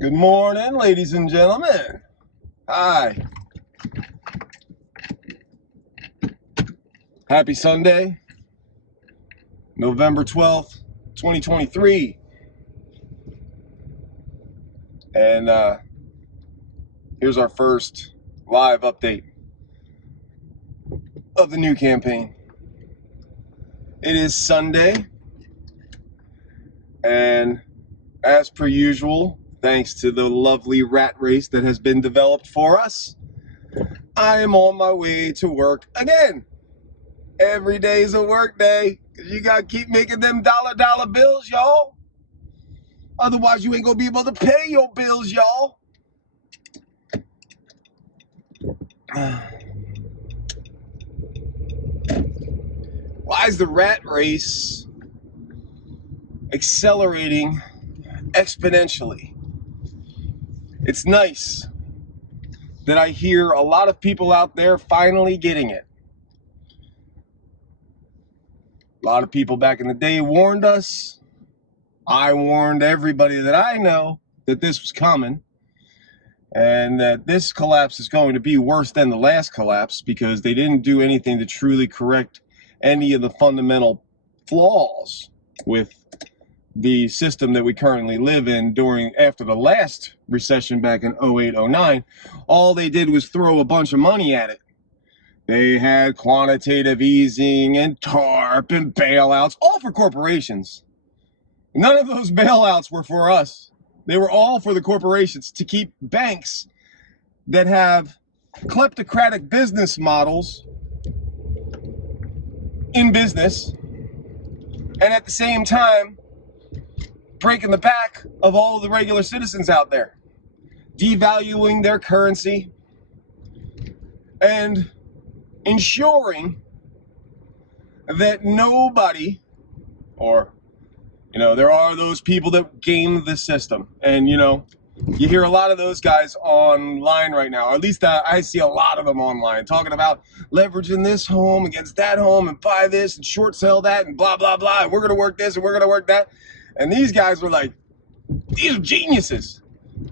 Good morning, ladies and gentlemen. Hi. Happy Sunday, November 12th, 2023. And here's our first live update of the new campaign. It is Sunday, and as per usual, thanks to the lovely rat race that has been developed for us, I am on my way to work again. Every day's a work day, because you gotta keep making them dollar bills, y'all. Otherwise, you ain't gonna be able to pay your bills, y'all. Why is the rat race accelerating exponentially? It's nice that I hear a lot of people out there finally getting it. A lot of people back in the day warned us. I warned everybody that I know that this was coming, and that this collapse is going to be worse than the last collapse because they didn't do anything to truly correct any of the fundamental flaws with the system that we currently live in after the last recession back in 08, 09. All they did was throw a bunch of money at it. They had quantitative easing and TARP and bailouts, all for corporations. None of those bailouts were for us. They were all for the corporations to keep banks that have kleptocratic business models in business, and at the same time breaking the back of all the regular citizens out there, devaluing their currency and ensuring that nobody, or there are those people that game the system, and you hear a lot of those guys online right now, or at least I see a lot of them online talking about leveraging this home against that home and buy this and short sell that and blah, blah, blah. And we're going to work this and we're going to work that. And these guys were like, these are geniuses.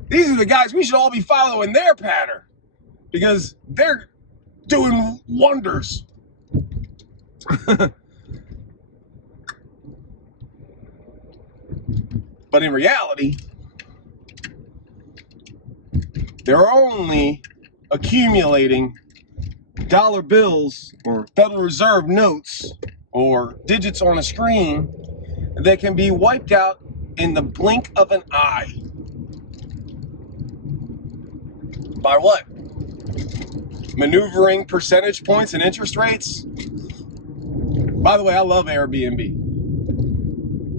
These are the guys we should all be following their pattern because they're doing wonders. But in reality, they're only accumulating dollar bills or Federal Reserve notes or digits on a screen that can be wiped out in the blink of an eye. By what? Maneuvering percentage points and interest rates? By the way, I love Airbnb.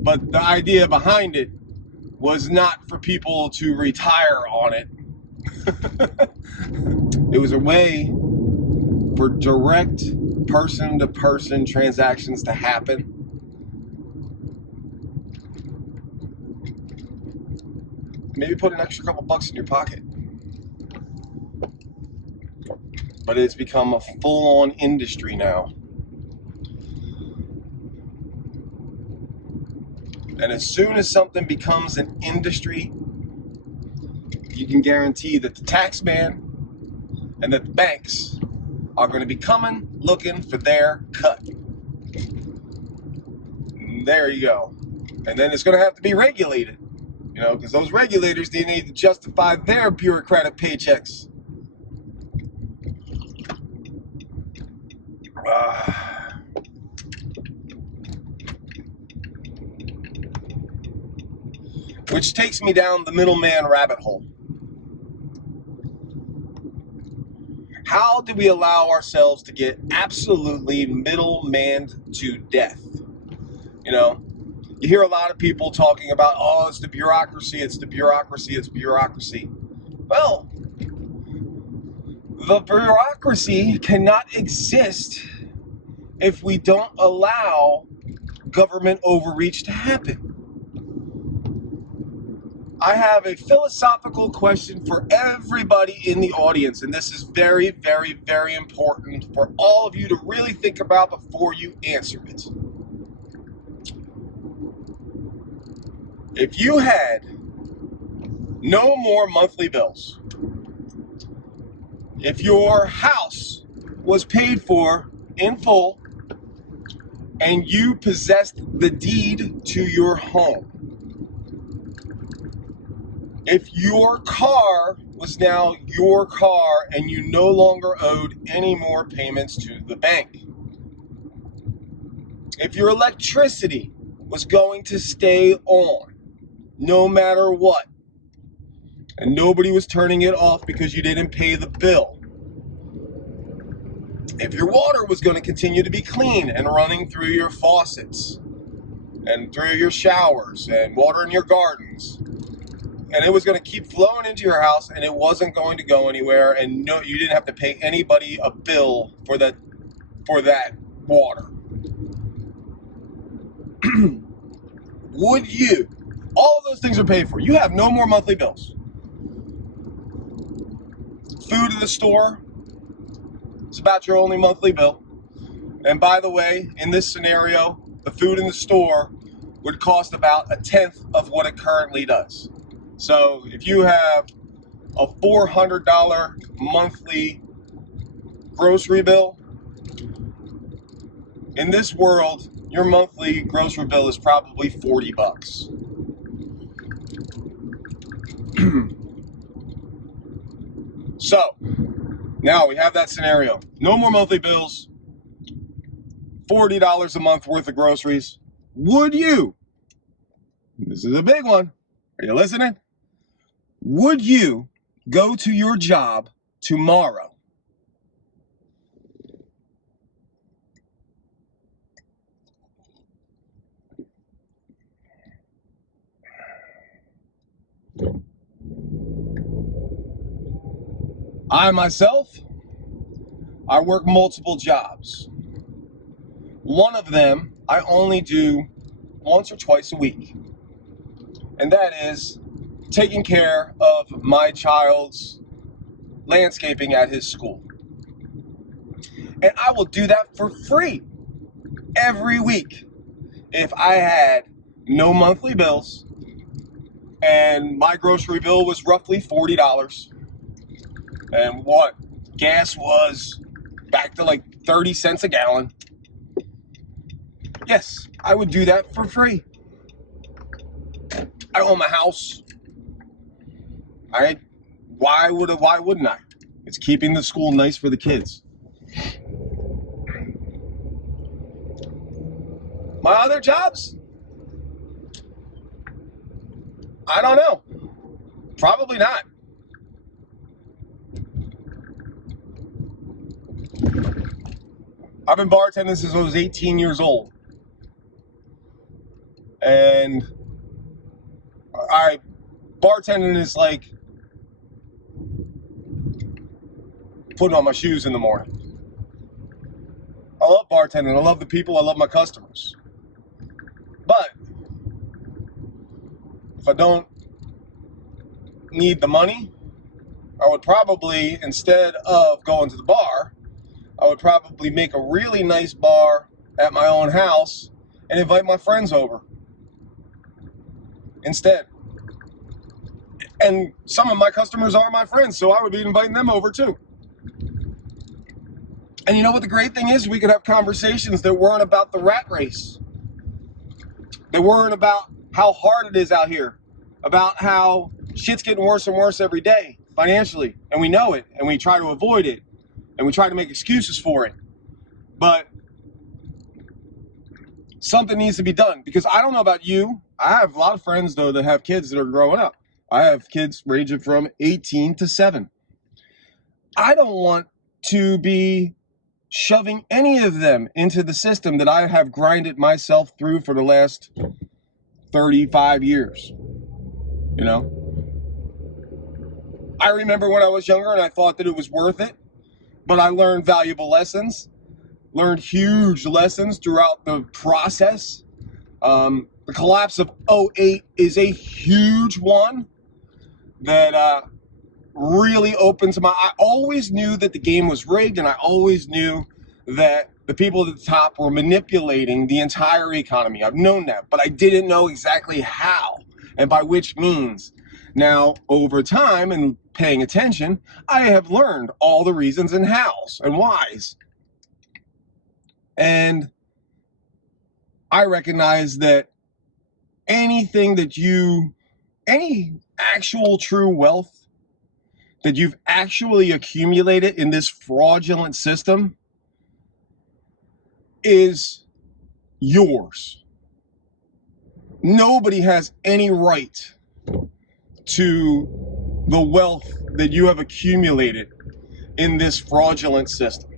But the idea behind it was not for people to retire on it. It was a way for direct person-to-person transactions to happen. Maybe put an extra couple bucks in your pocket. But it's become a full-on industry now. And as soon as something becomes an industry, you can guarantee that the tax man and that the banks are going to be coming looking for their cut. There you go. And then it's going to have to be regulated, because those regulators, they need to justify their bureaucratic paychecks. Which takes me down the middleman rabbit hole. How do we allow ourselves to get absolutely middlemanned to death? You hear a lot of people talking about, oh, it's the bureaucracy, it's the bureaucracy, it's bureaucracy. Well, the bureaucracy cannot exist if we don't allow government overreach to happen. I have a philosophical question for everybody in the audience, and this is very, very, very important for all of you to really think about before you answer it. If you had No more monthly bills. If your house was paid for in full and you possessed the deed to your home, if your car was now your car and you no longer owed any more payments to the bank, if your electricity was going to stay on no matter what, and nobody was turning it off because you didn't pay the bill, if your water was going to continue to be clean and running through your faucets and through your showers and water in your gardens, and it was going to keep flowing into your house and it wasn't going to go anywhere, and no, you didn't have to pay anybody a bill for that water, would you? All of those things are paid for. You have no more monthly bills. Food in the store, it's about your only monthly bill. And by the way, in this scenario, the food in the store would cost about 1/10 of what it currently does. So if you have a $400 monthly grocery bill, in this world, your monthly grocery bill is probably $40. So now we have that scenario. No more monthly bills, $40 a month worth of groceries. Would you, this is a big one, are you listening? Would you go to your job tomorrow I myself, I work multiple jobs. One of them I only do once or twice a week, and that is taking care of my child's landscaping at his school. And I will do that for free every week if I had no monthly bills and my grocery bill was roughly $40, and what gas was back to like 30 cents a gallon. Yes, I would do that for free. I own my house. Why wouldn't I? It's keeping the school nice for the kids. My other jobs? I don't know. Probably not. I've been bartending since I was 18 years old. And bartending is like putting on my shoes in the morning. I love bartending. I love the people. I love my customers. But if I don't need the money, I would probably, instead of going to the bar, I would probably make a really nice bar at my own house and invite my friends over instead. And some of my customers are my friends, so I would be inviting them over too. And you know what the great thing is? We could have conversations that weren't about the rat race. They weren't about how hard it is out here, about how shit's getting worse and worse every day financially, and we know it, and we try to avoid it, and we try to make excuses for it. But something needs to be done, because I don't know about you. I have a lot of friends, though, that have kids that are growing up. I have kids ranging from 18 to 7. I don't want to be shoving any of them into the system that I have grinded myself through for the last 35 years. You know? I remember when I was younger and I thought that it was worth it, but I learned valuable lessons, learned huge lessons throughout the process. The collapse of '08 is a huge one that really opened my... I always knew that the game was rigged, and I always knew that the people at the top were manipulating the entire economy. I've known that, but I didn't know exactly how and by which means. Now, over time and paying attention, I have learned all the reasons and hows and whys. And I recognize that anything that any actual true wealth that you've actually accumulated in this fraudulent system is yours. Nobody has any right to the wealth that you have accumulated in this fraudulent system,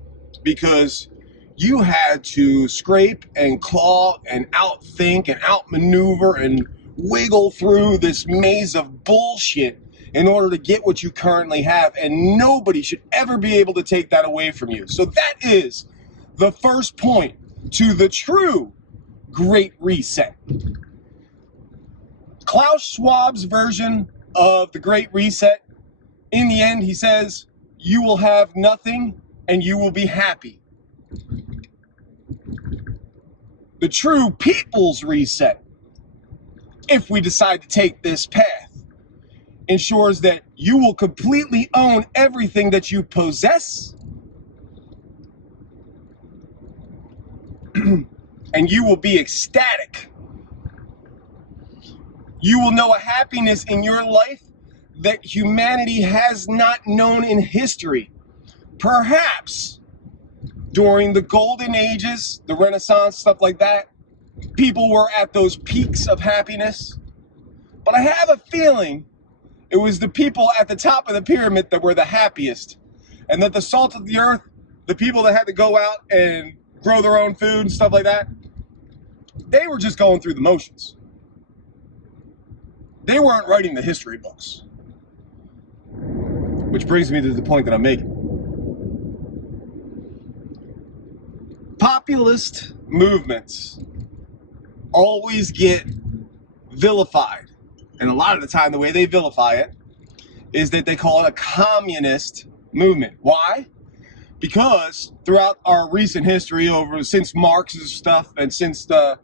because you had to scrape and claw and outthink and outmaneuver and wiggle through this maze of bullshit in order to get what you currently have, and nobody should ever be able to take that away from you. So that is the first point to the true Great Reset. Klaus Schwab's version of the Great Reset, in the end, he says, you will have nothing and you will be happy. The true People's Reset, if we decide to take this path, ensures that you will completely own everything that you possess, and you will be ecstatic. You will know a happiness in your life that humanity has not known in history. Perhaps during the golden ages, the Renaissance, stuff like that, people were at those peaks of happiness. But I have a feeling it was the people at the top of the pyramid that were the happiest. And that the salt of the earth, the people that had to go out and grow their own food and stuff like that, they were just going through the motions. They weren't writing the history books. Which brings me to the point that I'm making. Populist movements always get vilified. And a lot of the time, the way they vilify it is that they call it a communist movement. Why? Because throughout our recent history, since Marx's stuff and since the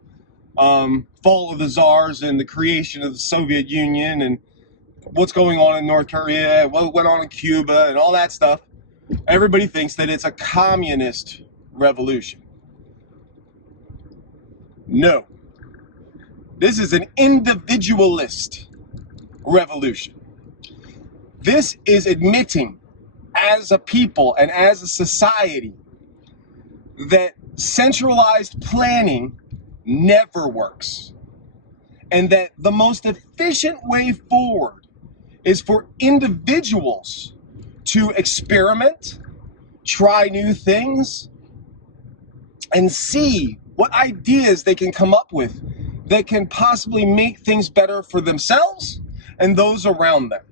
fall of the czars and the creation of the Soviet Union and what's going on in North Korea, what went on in Cuba and all that stuff, everybody thinks that it's a communist revolution. No. This is an individualist revolution. This is admitting as a people and as a society that centralized planning never works, and that the most efficient way forward is for individuals to experiment, try new things, and see what ideas they can come up with that can possibly make things better for themselves and those around them.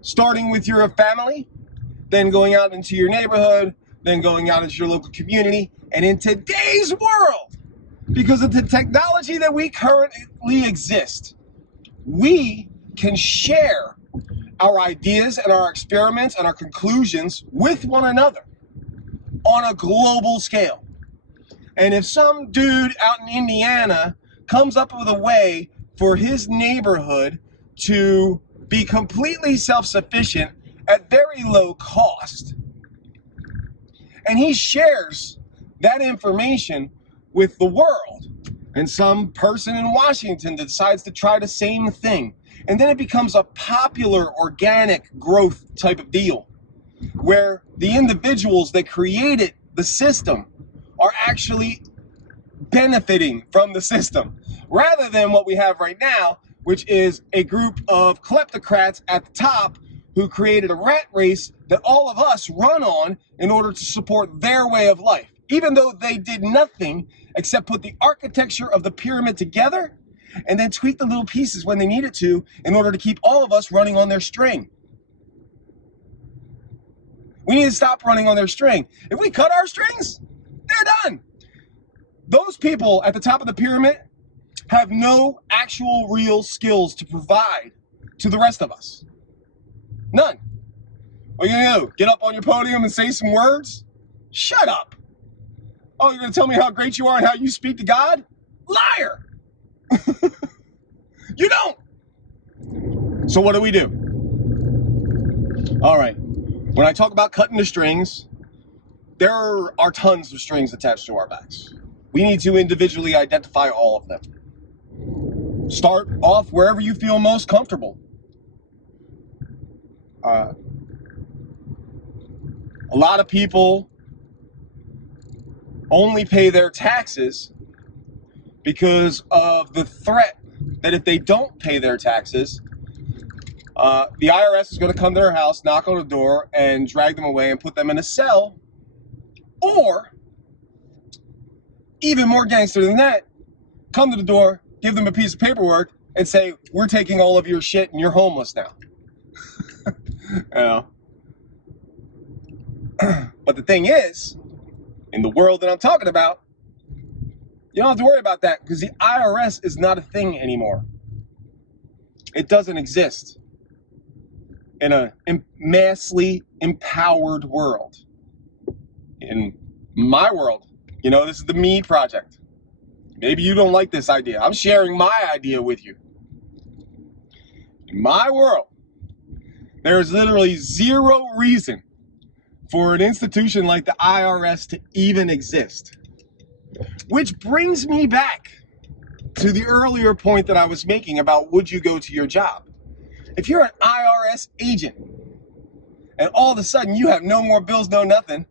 Starting with your family, then going out into your neighborhood, then going out into your local community, and in today's world, because of the technology that we currently exist, we can share our ideas and our experiments and our conclusions with one another on a global scale. And if some dude out in Indiana comes up with a way for his neighborhood to be completely self-sufficient at very low cost, and he shares that information with the world, and some person in Washington decides to try the same thing, and then it becomes a popular organic growth type of deal where the individuals that created the system are actually benefiting from the system, rather than what we have right now, which is a group of kleptocrats at the top who created a rat race that all of us run on in order to support their way of life, even though they did nothing except put the architecture of the pyramid together and then tweak the little pieces when they needed to in order to keep all of us running on their string. We need to stop running on their string. If we cut our strings, they're done. Those people at the top of the pyramid have no actual real skills to provide to the rest of us. None. What are you gonna do? Get up on your podium and say some words? Shut up. Oh, you're gonna tell me how great you are and how you speak to God? Liar. You don't. So what do we do? All right, when I talk about cutting the strings, there are tons of strings attached to our backs. We need to individually identify all of them. Start off wherever you feel most comfortable. A lot of people only pay their taxes because of the threat that if they don't pay their taxes, the IRS is going to come to their house, knock on the door, and drag them away and put them in a cell. Or, even more gangster than that, come to the door, give them a piece of paperwork, and say, we're taking all of your shit and you're homeless now. You know? But the thing is, in the world that I'm talking about, you don't have to worry about that because the IRS is not a thing anymore. It doesn't exist in a massively empowered world. In my world, you know, this is the me project. Maybe you don't like this idea. I'm sharing my idea with you. In my world, there is literally zero reason for an institution like the IRS to even exist. Which brings me back to the earlier point that I was making about would you go to your job? If you're an IRS agent and all of a sudden you have no more bills, no nothing,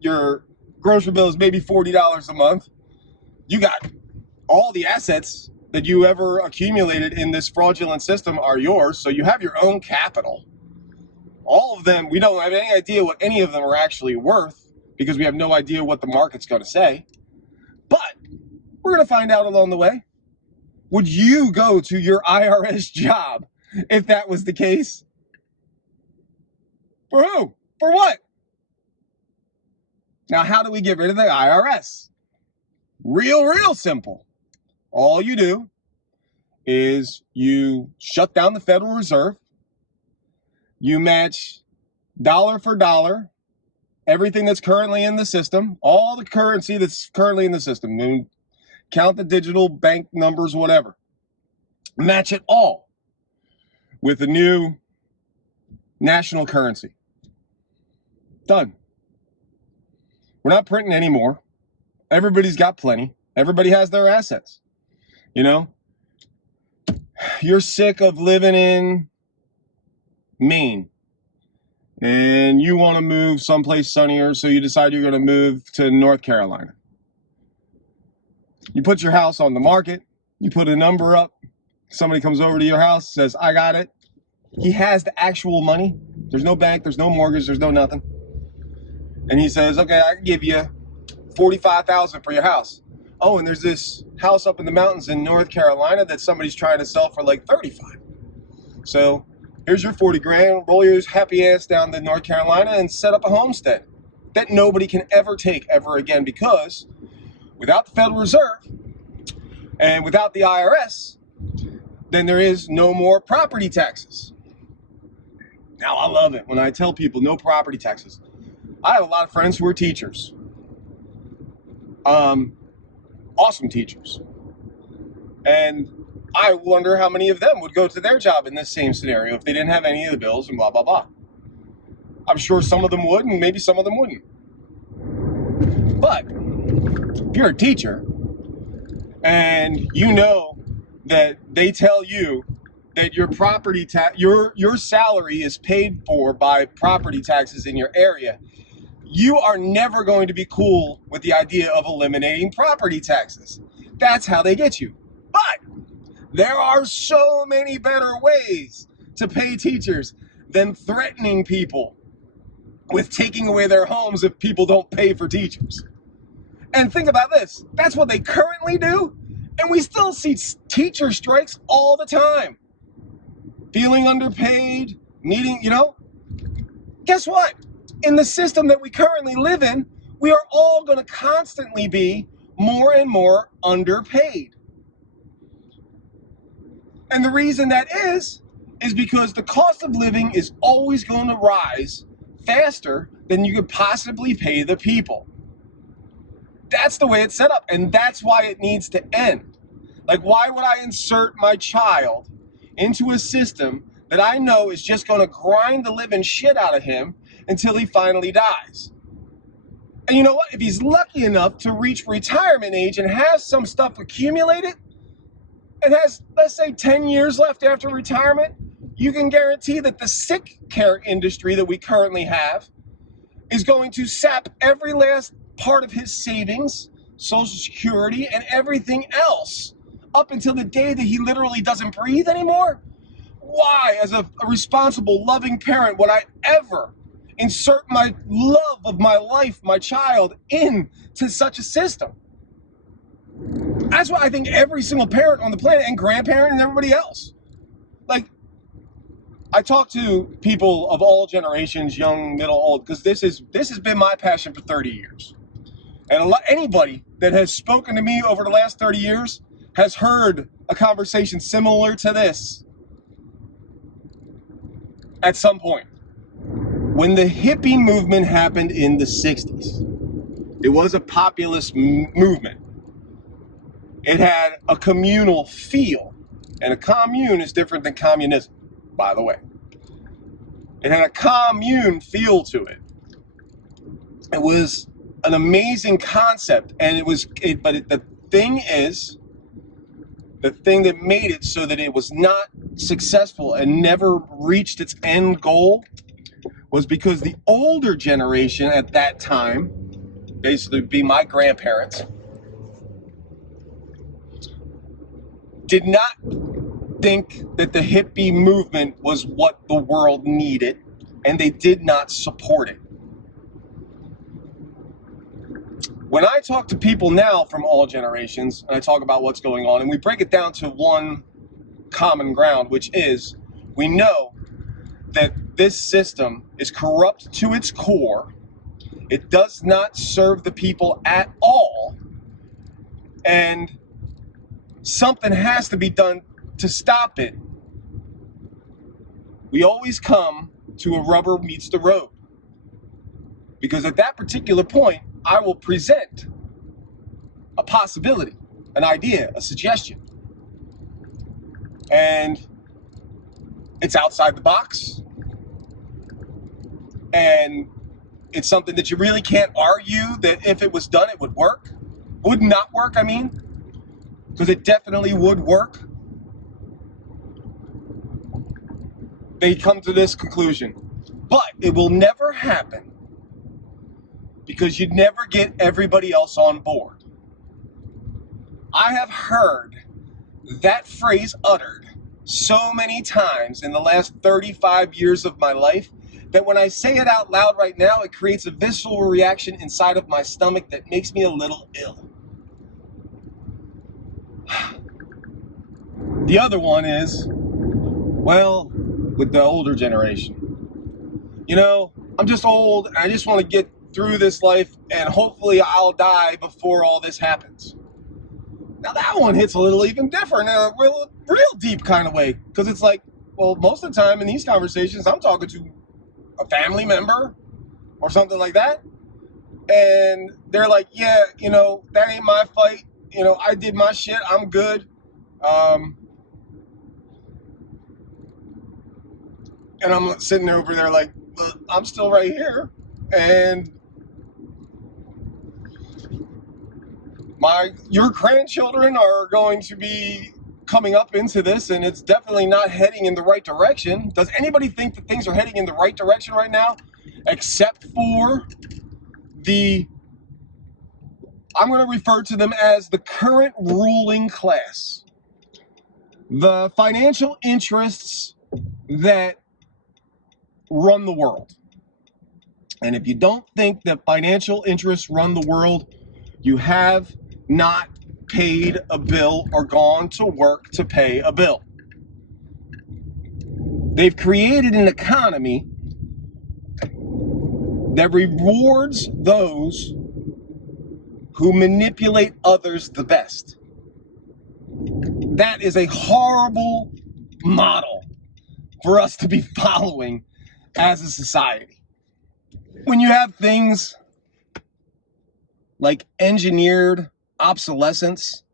your grocery bill is maybe $40 a month, you got all the assets that you ever accumulated in this fraudulent system are yours, so you have your own capital. All of them, we don't have any idea what any of them are actually worth because we have no idea what the market's going to say. But we're going to find out along the way. Would you go to your IRS job if that was the case? For who? For what? Now, how do we get rid of the IRS? Real simple. All you do is you shut down the Federal Reserve. You match dollar for dollar everything that's currently in the system, all the currency that's currently in the system. And count the digital bank numbers, whatever. Match it all with a new national currency. Done. We're not printing anymore. Everybody's got plenty. Everybody has their assets. You know, you're sick of living in Maine and you want to move someplace sunnier, so you decide you're going to move to North Carolina. You put your house on the market, you put a number up, somebody comes over to your house, says, I got it. He has the actual money. There's no bank, there's no mortgage, there's no nothing. And he says, okay, I can give you $45,000 for your house. Oh, and there's this house up in the mountains in North Carolina that somebody's trying to sell for like $35,000. So here's your 40 grand, roll your happy ass down to North Carolina and set up a homestead that nobody can ever take ever again, because without the Federal Reserve and without the IRS, then there is no more property taxes. Now, I love it when I tell people no property taxes. I have a lot of friends who are teachers. Awesome teachers. And I wonder how many of them would go to their job in this same scenario if they didn't have any of the bills and blah, blah, blah. I'm sure some of them would, and maybe some of them wouldn't. But if you're a teacher and you know that they tell you that your property tax, your salary is paid for by property taxes in your area, you are never going to be cool with the idea of eliminating property taxes. That's how they get you. But there are so many better ways to pay teachers than threatening people with taking away their homes if people don't pay for teachers. And think about this. That's what they currently do. And we still see teacher strikes all the time. Feeling underpaid, needing, you know. Guess what? In the system that we currently live in, we are all going to constantly be more and more underpaid. And the reason that is because the cost of living is always going to rise faster than you could possibly pay the people. That's the way it's set up, and that's why it needs to end. Like, why would I insert my child into a system that I know is just going to grind the living shit out of him until he finally dies. And you know what? If he's lucky enough to reach retirement age and has some stuff accumulated, and has, let's say, 10 years left after retirement, you can guarantee that the sick care industry that we currently have is going to sap every last part of his savings, Social Security, and everything else up until the day that he literally doesn't breathe anymore. Why, as a responsible, loving parent, would I ever insert my love of my life, my child, into such a system? That's why I think every single parent on the planet, and grandparent and everybody else, like, I talk to people of all generations, young, middle, old, because this has been my passion for 30 years. And anybody that has spoken to me over the last 30 years has heard a conversation similar to this at some point. When the hippie movement happened in the 60s, it was a populist movement. It had a communal feel, and a commune is different than communism, by the way. It had a commune feel to it. It was an amazing concept, and the thing that made it so that it was not successful and never reached its end goal was because the older generation at that time, basically be my grandparents, did not think that the hippie movement was what the world needed, and they did not support it. When I talk to people now from all generations, and I talk about what's going on, and we break it down to one common ground, which is, we know that this system is corrupt to its core. It does not serve the people at all, and something has to be done to stop it. We always come to a rubber meets the road, because at that particular point, I will present a possibility, an idea, a suggestion, and it's outside the box, and it's something that you really can't argue that if it was done, it would work. Would not work, I mean, because it definitely would work. They come to this conclusion, but it will never happen because you'd never get everybody else on board. I have heard that phrase uttered so many times in the last 35 years of my life that when I say it out loud right now, it creates a visceral reaction inside of my stomach that makes me a little ill. The other one is, well, with the older generation, you know, I'm just old and I just want to get through this life and hopefully I'll die before all this happens. Now that one hits a little even different in a real deep kind of way, because it's like, well, most of the time in these conversations, I'm talking to a family member or something like that, and they're like, yeah, you know, that ain't my fight. You know, I did my shit. I'm good. And I'm sitting over there like, I'm still right here, and your grandchildren are going to be coming up into this, and it's definitely not heading in the right direction. Does anybody think that things are heading in the right direction right now, except for I'm going to refer to them as the current ruling class, the financial interests that run the world? And if you don't think that financial interests run the world, you have not paid a bill or gone to work to pay a bill. They've created an economy that rewards those who manipulate others the best. That is a horrible model for us to be following as a society. When you have things like engineered obsolescence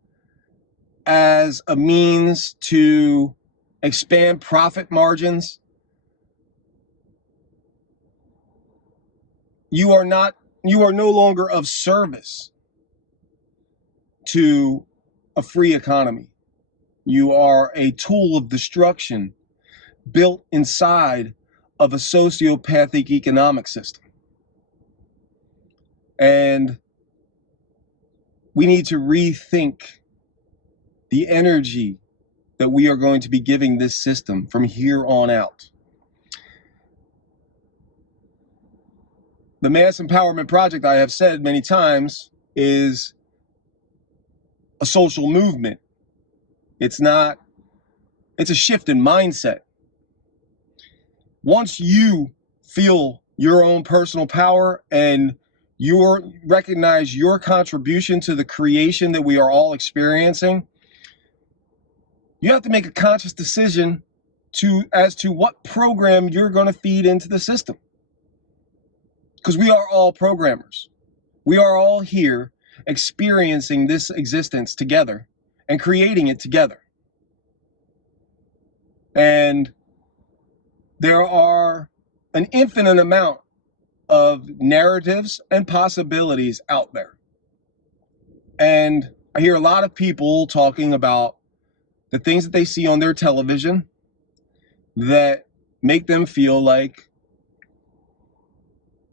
as a means to expand profit margins, you are no longer of service to a free economy. You are a tool of destruction built inside of a sociopathic economic system. And we need to rethink the energy that we are going to be giving this system from here on out. The Mass Empowerment Project, I have said many times, is a social movement. It's a shift in mindset. Once you feel your own personal power and you recognize your contribution to the creation that we are all experiencing, you have to make a conscious decision as to what program you're going to feed into the system. Because we are all programmers. We are all here experiencing this existence together and creating it together. And there are an infinite amount of narratives and possibilities out there. And I hear a lot of people talking about the things that they see on their television that make them feel like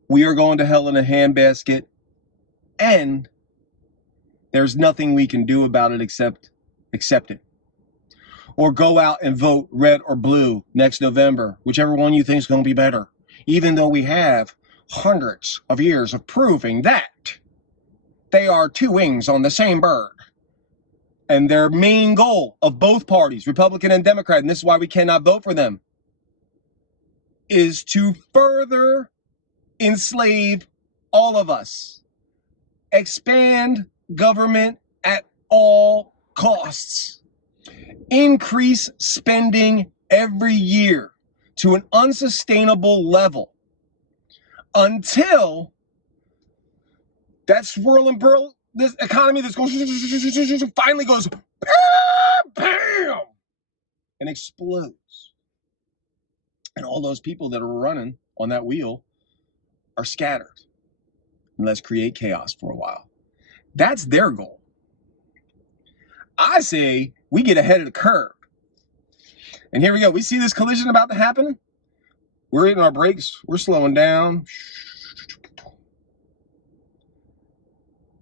we are going to hell in a handbasket and there's nothing we can do about it except accept it. Or go out and vote red or blue next November, whichever one you think is going to be better. Even though we have hundreds of years of proving that they are two wings on the same bird. And their main goal of both parties, Republican and Democrat, and this is why we cannot vote for them, is to further enslave all of us. Expand government at all costs. Increase spending every year to an unsustainable level until that swirl and burl, this economy that's going finally goes bam and explodes. And all those people that are running on that wheel are scattered. And let's create chaos for a while. That's their goal. I say we get ahead of the curve. And here we go. We see this collision about to happen. We're hitting our brakes. We're slowing down.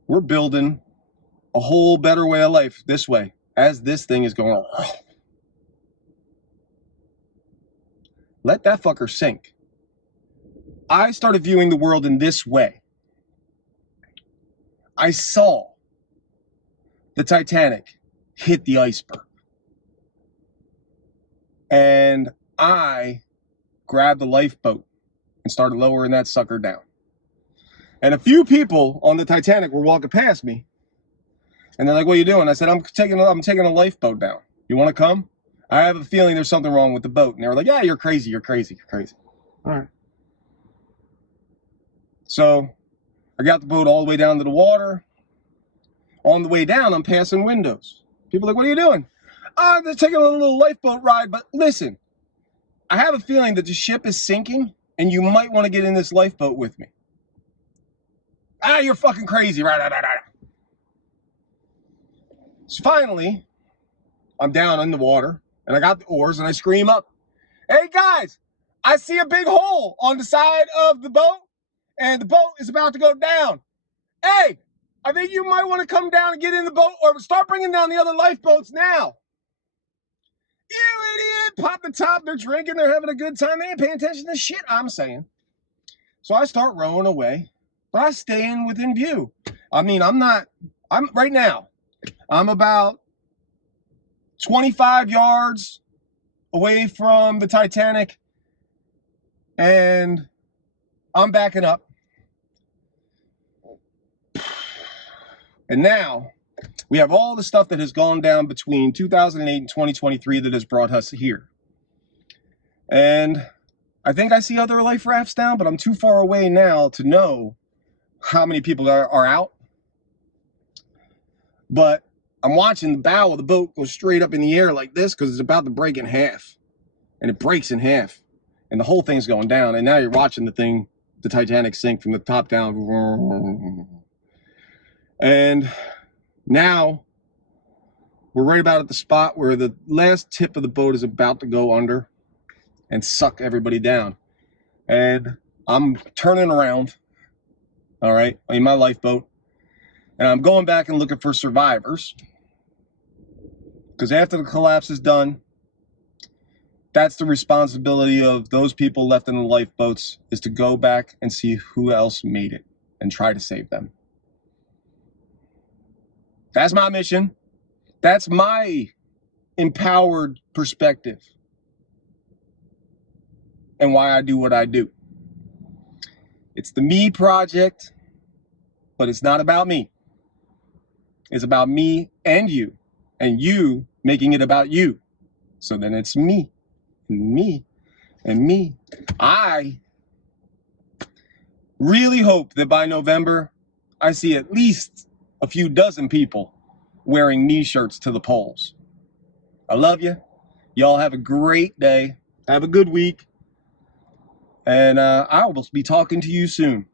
We're building a whole better way of life this way as this thing is going on. Let that fucker sink. I started viewing the world in this way. I saw the Titanic hit the iceberg. And I grabbed the lifeboat and started lowering that sucker down. And a few people on the Titanic were walking past me. And they're like, what are you doing? I said, I'm taking a lifeboat down. You want to come? I have a feeling there's something wrong with the boat. And they were like, yeah, you're crazy, you're crazy, you're crazy. All right. So I got the boat all the way down to the water. On the way down, I'm passing windows. People are like, what are you doing? I'm just taking a little lifeboat ride. But listen, I have a feeling that the ship is sinking and you might want to get in this lifeboat with me. Ah, you're fucking crazy. Right. So finally, I'm down in the water and I got the oars and I scream up, hey guys, I see a big hole on the side of the boat and the boat is about to go down. Hey, I think you might want to come down and get in the boat or start bringing down the other lifeboats now. You idiot. Pop the top. They're drinking. They're having a good time. They ain't paying attention to shit I'm saying. So I start rowing away, but I stay within view. I mean, I'm right now, I'm about 25 yards away from the Titanic and I'm backing up. And now we have all the stuff that has gone down between 2008 and 2023 that has brought us here. And I think I see other life rafts down, but I'm too far away now to know how many people are out. But I'm watching the bow of the boat go straight up in the air like this because it's about to break in half. And it breaks in half. And the whole thing's going down. And now you're watching the thing, the Titanic, sink from the top down. And now we're right about at the spot where the last tip of the boat is about to go under and suck everybody down. And I'm turning around, all right, in my lifeboat. And I'm going back and looking for survivors. Because after the collapse is done, that's the responsibility of those people left in the lifeboats, is to go back and see who else made it and try to save them. That's my mission. That's my empowered perspective and why I do what I do. It's the me project, but it's not about me. It's about me and you making it about you. So then it's me, and me, and me. I really hope that by November, I see at least a few dozen people wearing me shirts to the polls. I love you. Y'all have a great day. Have a good week. And I will be talking to you soon.